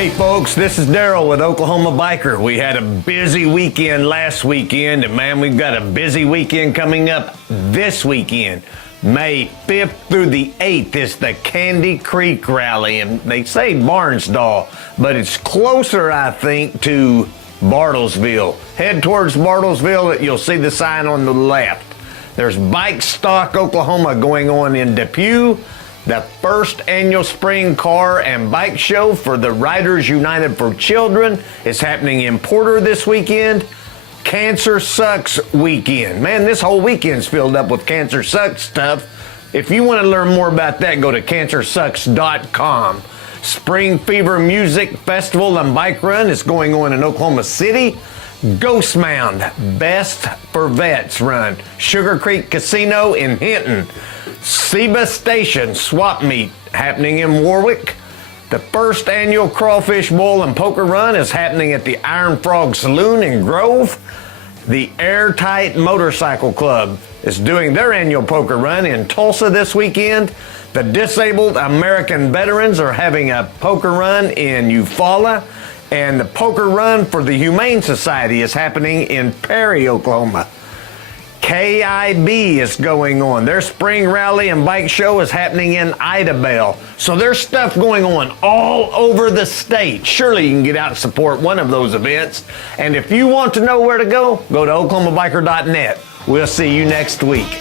Hey folks, this is Daryl with Oklahoma Biker. We had a busy weekend last weekend, and man, we've got a busy weekend coming up this weekend. May 5th through the 8th is the Candy Creek Rally, and they say Barnesdall, but it's closer, I think, to Bartlesville. Head towards Bartlesville, you'll see the sign on the left. There's Bike Stock Oklahoma going on in Depew. The first annual spring car and bike show for the Riders United for Children is happening in Porter this weekend. Cancer Sucks weekend. Man, this whole weekend's filled up with Cancer Sucks stuff. If you want to learn more about that, go to cancersucks.com. Spring Fever Music Festival and Bike Run is going on in Oklahoma City. Ghost Mound Best for Vets Run. Sugar Creek Casino in Hinton. Seba Station Swap Meet happening in Warwick. The first annual Crawfish Bowl and Poker Run is happening at the Iron Frog Saloon in Grove. The Airtight Motorcycle Club is doing their annual poker run in Tulsa this weekend. The Disabled American Veterans are having a poker run in Eufaula. And the poker run for the Humane Society is happening in Perry, Oklahoma. KIB is going on. Their spring rally and bike show is happening in Idabel. So there's stuff going on all over the state. Surely you can get out and support one of those events. And if you want to know where to go, go to oklahomabiker.net. We'll see you next week.